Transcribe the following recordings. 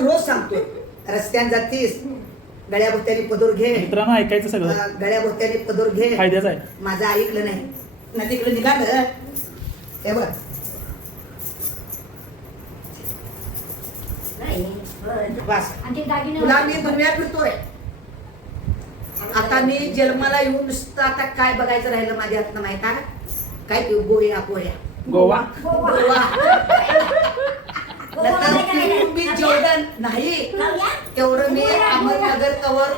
मी रोज सांगतोय रस्त्याने जातीस गळ्या भोवत्याने पदर घे. मित्रांनो ऐकायचं सगळं. अं, गळ्या भोवत्याने पदर घे. फायद्याचं आहे. माझं ऐकलं नाही. ना तिकडे निघालं. हे बघ. बस. तुला मी दुनिया फिरतोय. आता मी जन्माला येऊन नुसतं आता काय बघायचं राहिलं माझ्या हातनं माहीत आहे? काय ते गोया पोया गोवा. गोवा. जेवढं नाही? तेवढं मी अहमदनगर कवर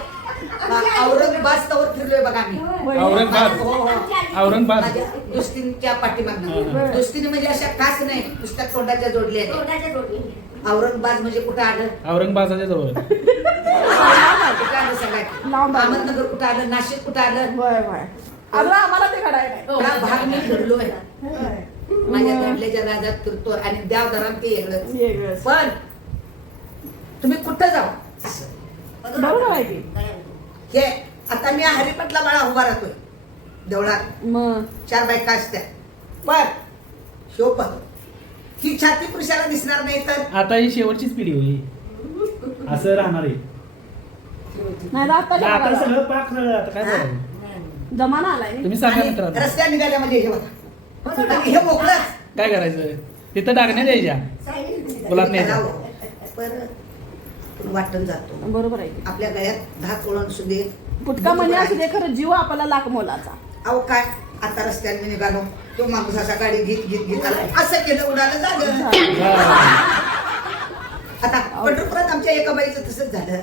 औरंगाबाद कवर फिरलोय बघा मी औरंगाबाद हो, हो. औरंगाबाद दुस्तींच्या. पाठीमागनं दुस्तीने म्हणजे अशा खास नाही नुसत्या तोंडाच्या जोडल्या. औरंगाबाद म्हणजे कुठं आलं औरंगाबादच्या जवळ. अहमदनगर कुठं आलं नाशिक कुठं आलं आम्हाला ते. हा भाग मी फिरलोय. माझ्या मग धडल्याच्या राजात फिरतो आणि द्यावदारात ते वेगळं. पण तुम्ही कुठं जाऊ? बरोबर आहे की? हे आता मी हरिपटला बाळा उभा राहतोय. देवळात. मग? चार बायका असत्या. पण शोपत ही छाती पुरुषाला दिसणार नाही तर? आता ही शेवटचीच पिढी होई असं राहणार आहे. नाही तर आता काळाला सगळं पाक सगळं आता काय करायचं जमाना आलाय. तुम्ही सांगा आणि मित्रांनो. रस्त्या निघाल्या म्हणजे हे बघा. आणि हे मोकळंच काय करायचं? तिथं डागण्या द्यायच्या. गुलाब. पण पण वाटून जातो. बरोबर आहे. आपल्या गळ्यात दहा तोळण असू दे फुटका म्हणजे असू दे खरं जीव आपला लाख मोलाचा. अहो काय? आता रस्त्याने निघालो तो माणूस असा गाडी घेत घेत घेत आला. असं केलं उडालं झालं. आता पंढरपुरात आमच्या एका बाईचं तसंच झालं.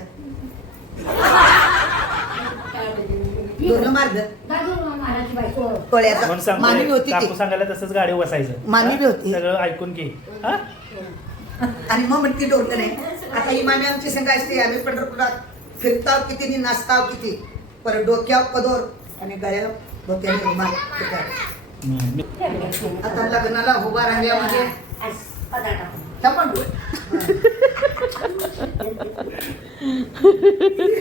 दोन मार्ग? मानवी होती काकू ती. सांगायला तसंच गाडी बसायचं. मानवी होती. सगळं ऐकून घे. हा? आणि मग म्हणते डोकं नाही. आता ही मामी आमची संघ असते आम्ही पंढरपुरात फिरताव किती नि नाचताव किती पर डोक्यावर पदोर आणि गळ्याला डोक्याने रुमाल. आता लग्नाला उभा राहिल्या म्हणजे आज पदार्थ टाकून. टपण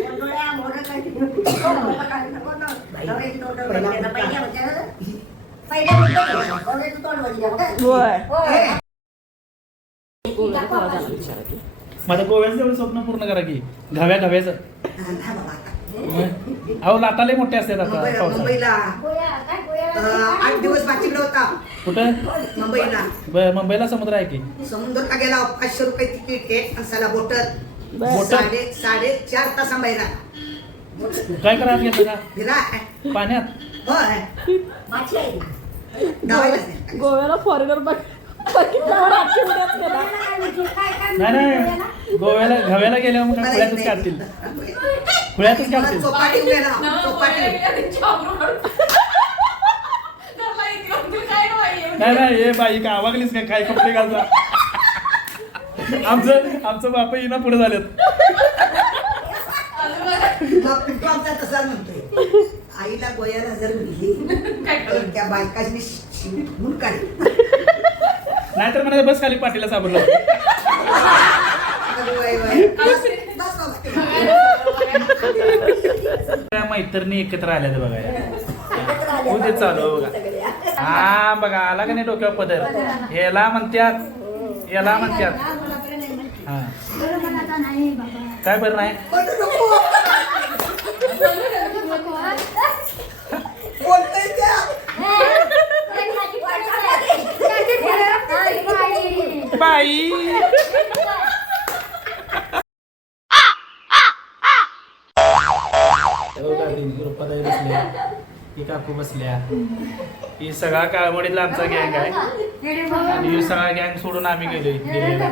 गोंधळ्या, मोरं काय ते. गोंधळं काय नको ना. नवऱ्याची तोंडं वळली. त्याला पहिल्या होत्या ना. पहिल्या होत्या ना. नवऱ्याची तोंड वळली आहे बघा. होय होय. गोव्याला केव्हा जाणार विचारा की. माझं गोव्याचं तेवढं स्वप्न पूर्ण करा की घव्या घव्याचं आता. अहो लाताले मोठे असतात आता. मुंबईला गोया, काय गोया? अं, आठ दिवस बाकीकडे होता कुठं मुंबईला ब- मुंबईला समुद्र आहे की समुद्रात गेला पाचशे रुपये तिकीट एक माणसाला बोटर बर. बोटं? साडे साडे चार तासांबाहेर काय करायला घेतलं का फिरा पाण्यात होय नाही. गोव्याला फॉरेनर बघ नाही नाही. गोव्याला? गोव्याला घव्याला गेल्यावर मग नाही. काढतील मला काढतील. नाही नाही हे बाई का आवागलीस काय काय कपडे घालता? आमचं आमचं बाप येईना पुढे झालेत. पिंटू आमचा तसा म्हणतोय. आईला गोयाला जर तर त्या बायकाची शिवून काढली. नाहीतर मला बस खाली पाठीला सापडलं त्या मैत्रिणी एकत्र आल्या बघा उद्या चालू हो बघा. हा बघा आला का नाही डोक्यावर पदर? याला म्हणत्यात याला म्हणत्यात. हा. काय बरं नाही पटू नको. नको, हा? बोलतोय त्या. ए, बरं माझी वाट चालली. चालली बरं. आई, बाई. बाई हो रुपाताई बसल्या ही काकू बसल्या. ही सगळा काळमडीतला आमचा गँग आहे. आणि ही सगळा गँग सोडून आम्ही दिल्लीला.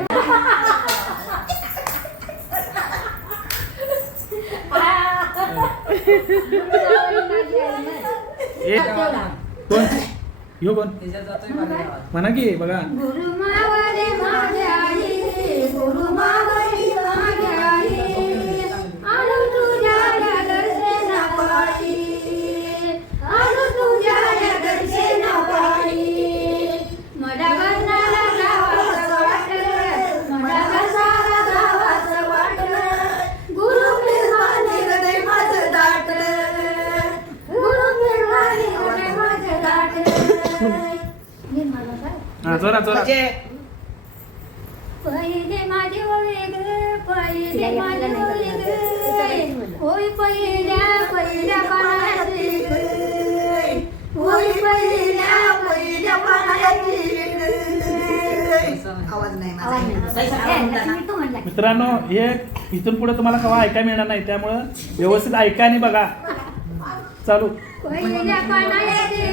ए, कोण? ह्यो कोण? म्हणा की बघा. जोरा जोरा. म्हणजे पहिले माझे वेगळे होय पहिल्या पहिल्या होय पहिल्या पहिल्या पानाची आवाज नाही माझा. आवाज नाही. तू म्हणला. मित्रांनो हे इथून पुढे तुम्हाला कवा ऐकायला मिळणार नाही त्यामुळं व्यवस्थित ऐका आणि बघा. चालू. पहिल्या पानाची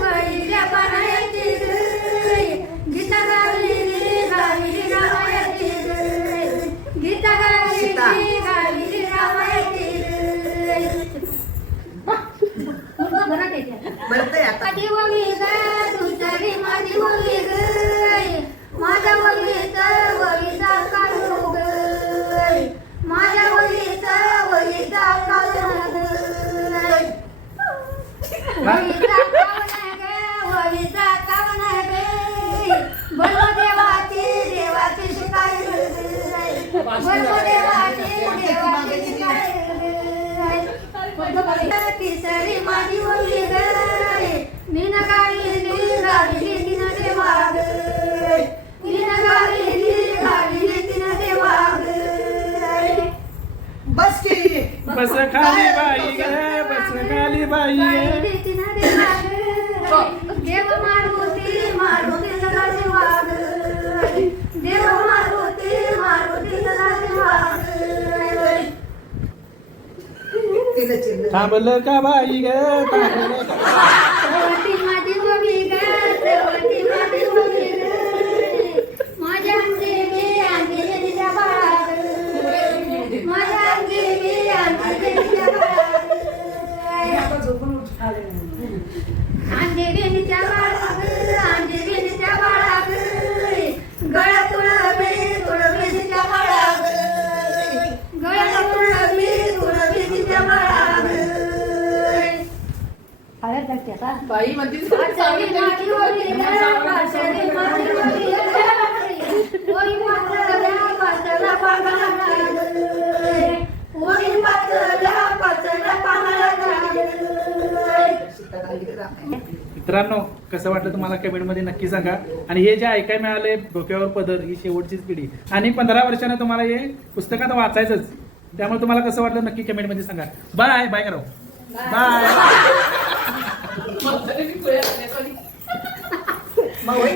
पहिल्या गीता गावली रामायची गीता माझी ग गाडीली गाडीली तिनं वाग गाडीली गाडीली तिनं वाग बस की बस खाली बाई गे बस खाली बाई गे तिनं वाग देव सदा थांबलं का बाई गे? मित्रांनो कसं वाटलं तुम्हाला कमेंटमध्ये नक्की सांगा. आणि हे जे ऐकाय मिळाले डोक्यावर पदर ही शेवटचीच पिढी. आणि पंधरा वर्षाने तुम्हाला हे पुस्तकात वाचायचंच. त्यामुळे तुम्हाला कसं वाटलं नक्की कमेंटमध्ये सांगा. बाय बाय करा बाय मग होय.